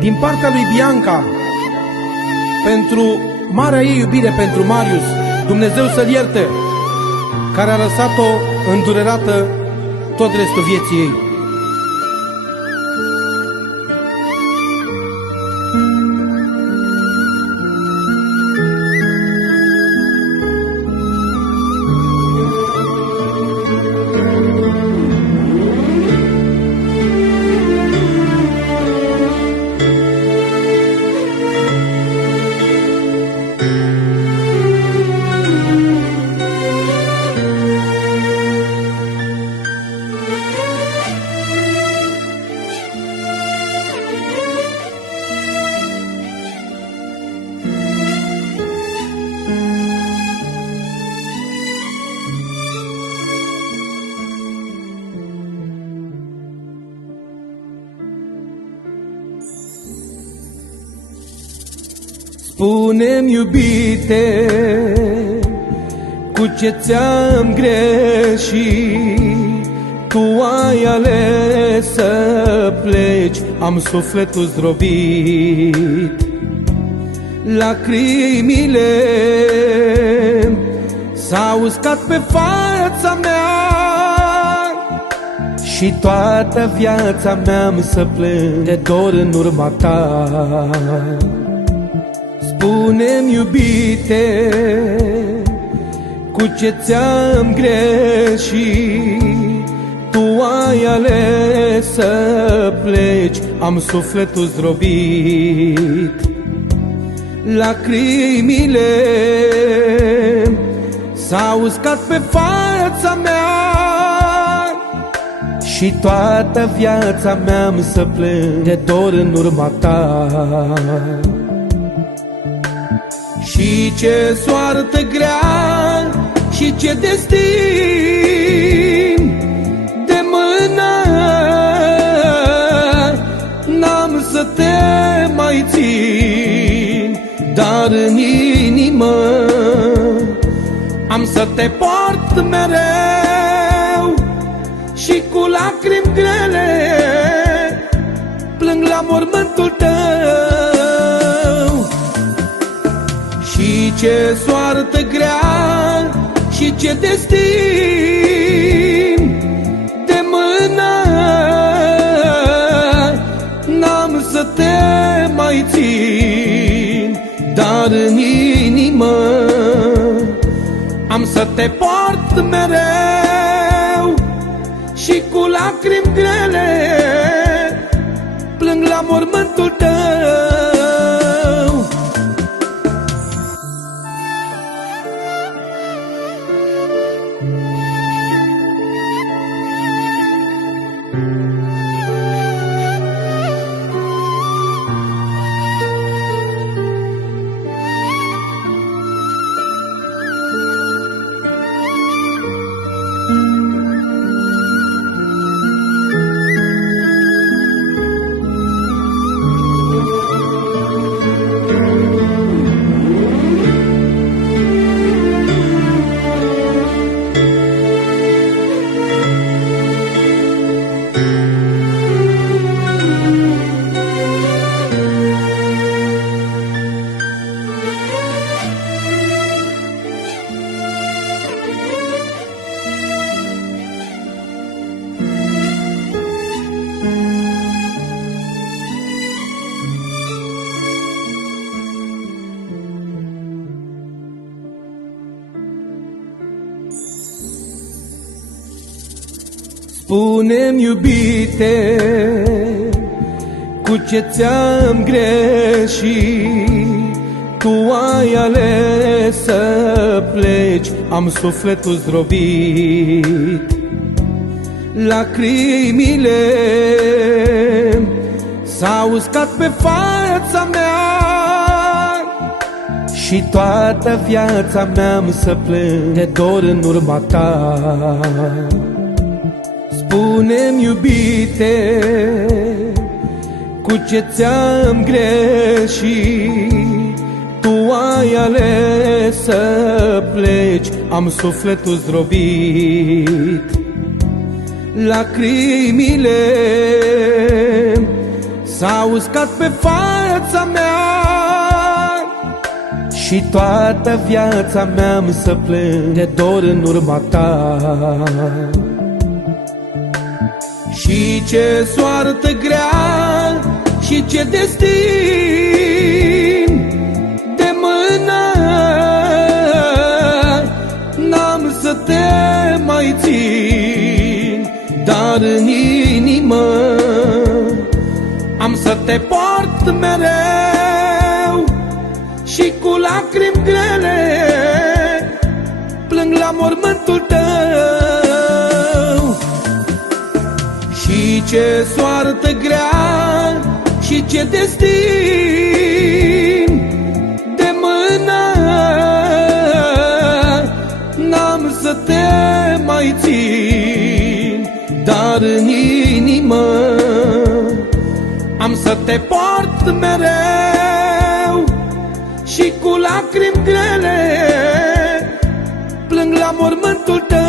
din partea lui Bianca, pentru marea ei iubire pentru Marius, Dumnezeu să-l ierte, care a lăsat-o îndurerată tot restul vieții ei. Spune-mi, iubite, cu ce ți-am greșit, tu ai ales să pleci, am sufletul zdrobit. Lacrimile s-au uscat pe fața mea și toată viața mea-am să plâng de dor în urma ta. Spune-mi, iubite, cu ce ți-am greșit, tu ai ales să pleci, am sufletul zdrobit. Lacrimile s-au uscat pe fața mea și toată viața mea-am să plâng de dor în urma ta. Și ce soartă grea și ce destin de mână n-am să te mai țin, dar în inimă am să te port mereu și cu lacrimi grele plâng la mormântul tău. Și ce soartă grea și ce destin de mână n-am să te mai țin, dar în inimă am să te port mereu și cu lacrimi grele plâng la mormântul tău. Spune-mi, iubite, cu ce ți-am greșit, tu ai ales să pleci, am sufletul zdrobit. Lacrimile s-au uscat pe fața mea și toată viața mea-am să plâng de dor în urma ta. Spune-mi, iubite, cu ce ți-am greșit, tu ai ales să pleci, am sufletul zdrobit. Lacrimile s-a uscat pe fața mea și toată viața mea-am să plâng de dor în urma ta. Și ce soartă grea și ce destin de mână, n-am să te mai țin, dar în inimă am să te port mereu și cu lacrimi grele plâng la mormântul tău. Și ce soartă grea și ce destin de mână, n-am să te mai țin, dar în inimă am să te port mereu și cu lacrimi grele plâng la mormântul tău.